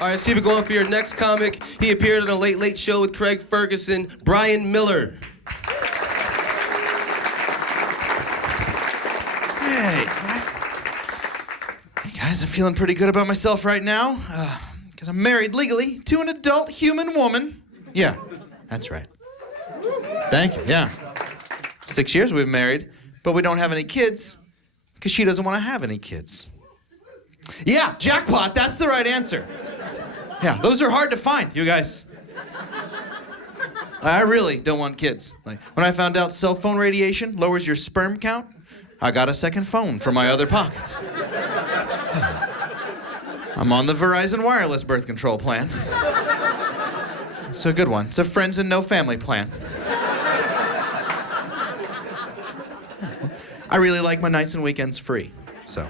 All right, let's keep it going for your next comic. He appeared on a Late Late Show with Craig Ferguson, Bryan Miller. Hey guys, I'm feeling pretty good about myself right now. Because I'm married legally to an adult human woman. Yeah, that's right. Thank you, yeah. 6 years we've been married, but we don't have any kids because she doesn't want to have any kids. Yeah, jackpot, that's the right answer. Yeah, those are hard to find, you guys. I really don't want kids. Like, when I found out cell phone radiation lowers your sperm count, I got a second phone for my other pocket. I'm on the Verizon wireless birth control plan. It's a good one. It's a friends and no family plan. I really like my nights and weekends free, so.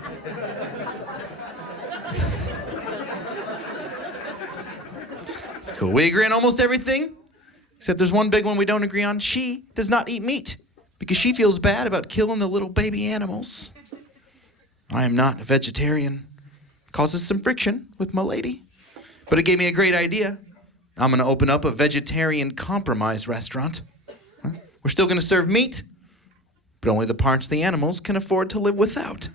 It's cool. We agree on almost everything, except there's one big one we don't agree on. She does not eat meat because she feels bad about killing the little baby animals. I am not a vegetarian. Causes some friction with my lady, but it gave me a great idea. I'm gonna open up a vegetarian compromise restaurant. We're still gonna serve meat, but only the parts the animals can afford to live without.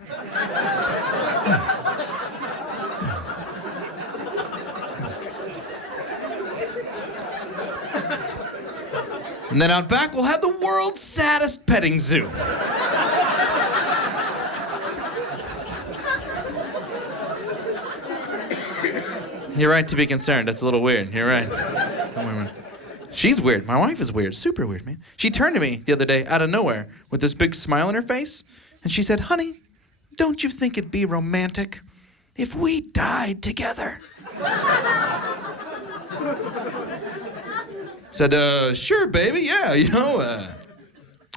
And then out back, we'll have the world's saddest petting zoo. You're right to be concerned. That's a little weird. You're right. She's weird. My wife is weird. Super weird, man. She turned to me the other day out of nowhere with this big smile on her face, and she said, "Honey, don't you think it'd be romantic if we died together?" Said, sure, baby, yeah, you know,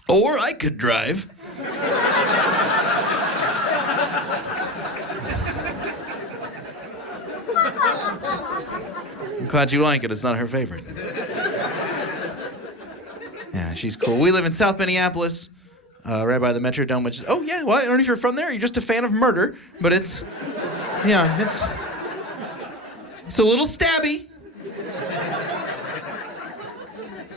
or I could drive. I'm glad you like it. It's not her favorite. Yeah, she's cool. We live in South Minneapolis, right by the Metrodome, which is, oh, yeah, well, I don't know if you're from there. You're just a fan of murder, but it's a little stabby.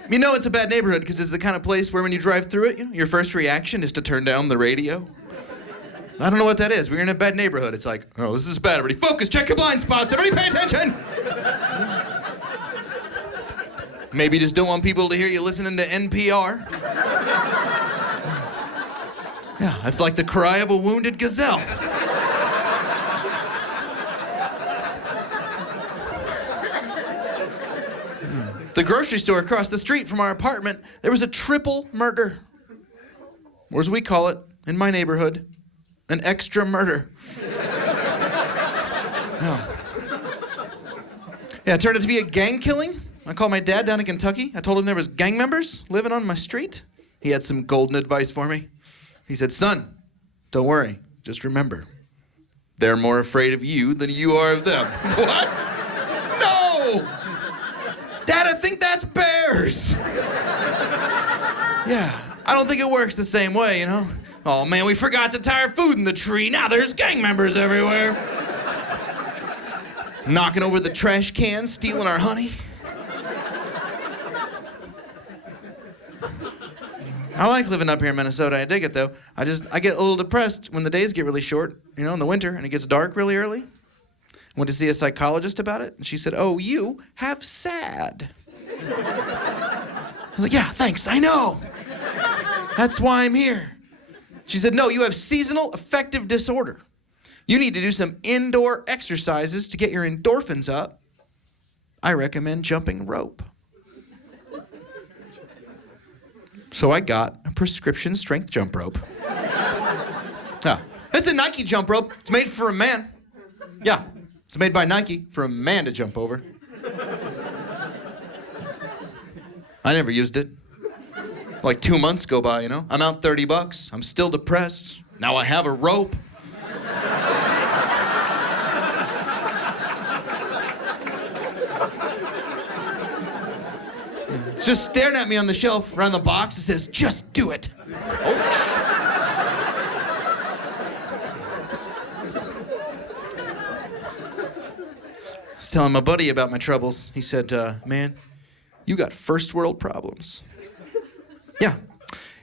You know it's a bad neighborhood because it's the kind of place where when you drive through it, you know, your first reaction is to turn down the radio. I don't know what that is. We're in a bad neighborhood. It's like, oh, this is bad. Everybody focus, check your blind spots. Everybody pay attention. Maybe you just don't want people to hear you listening to NPR. Yeah, that's like the cry of a wounded gazelle. The grocery store across the street from our apartment, there was a triple murder. Or as we call it in my neighborhood, an extra murder. Yeah, it turned out to be a gang killing. I called my dad down in Kentucky. I told him there was gang members living on my street. He had some golden advice for me. He said, "Son, don't worry. Just remember, they're more afraid of you than you are of them." What? No! Dad, I think that's bears. Yeah, I don't think it works the same way, you know? Oh man, we forgot to tie our food in the tree. Now there's gang members everywhere. Knocking over the trash cans, stealing our honey. I like living up here in Minnesota. I dig it though. I get a little depressed when the days get really short, you know, in the winter, and it gets dark really early. I went to see a psychologist about it, and she said, "Oh, you have SAD." I was like, "Yeah, thanks, I know. That's why I'm here." She said, "No, you have seasonal affective disorder. You need to do some indoor exercises to get your endorphins up. I recommend jumping rope." So I got a prescription strength jump rope. Yeah, it's a Nike jump rope. It's made for a man. Yeah, it's made by Nike for a man to jump over. I never used it. Like 2 months go by, you know? I'm out $30. I'm still depressed. Now I have a rope. It's just staring at me on the shelf around the box. It says, "Just do it." was telling my buddy about my troubles. He said, man, you got first world problems. Yeah.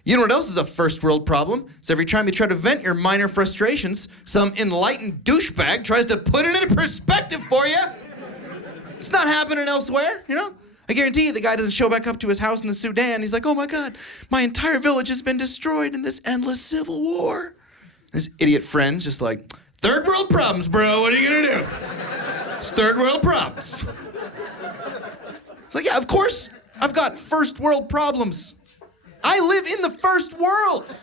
You know what else is a first world problem? It's every time you try to vent your minor frustrations, some enlightened douchebag tries to put it into perspective for you. It's not happening elsewhere, you know? I guarantee you the guy doesn't show back up to his house in the Sudan. He's like, oh my God, my entire village has been destroyed in this endless civil war. And his idiot friend's just like, third world problems, bro, what are you gonna do? It's third world problems. It's like, yeah, of course I've got first world problems. I live in the first world.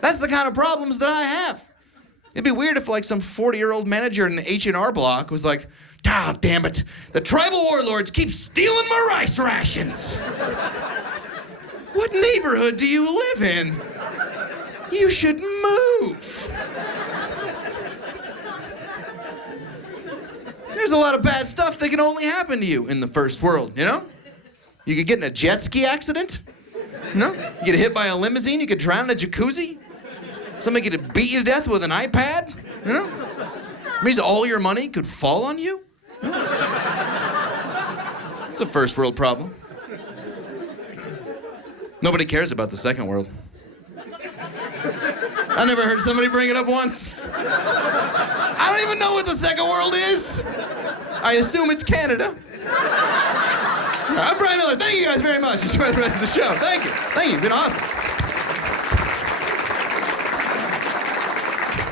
That's the kind of problems that I have. It'd be weird if like some 40-year-old manager in the H&R Block was like, ah, damn it, the tribal warlords keep stealing my rice rations. What neighborhood do you live in? You should move. There's a lot of bad stuff that can only happen to you in the first world, you know? You could get in a jet ski accident. You know? You get hit by a limousine, you could drown in a jacuzzi. Somebody could beat you to death with an iPad, you know? It means all your money could fall on you. It's a first world problem. Nobody cares about the second world. I never heard somebody bring it up once. I don't even know what the second world is. I assume it's Canada. I'm Bryan Miller. Thank you guys very much. Enjoy the rest of the show. Thank you. Thank you. You've been awesome.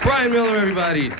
Bryan Miller, everybody.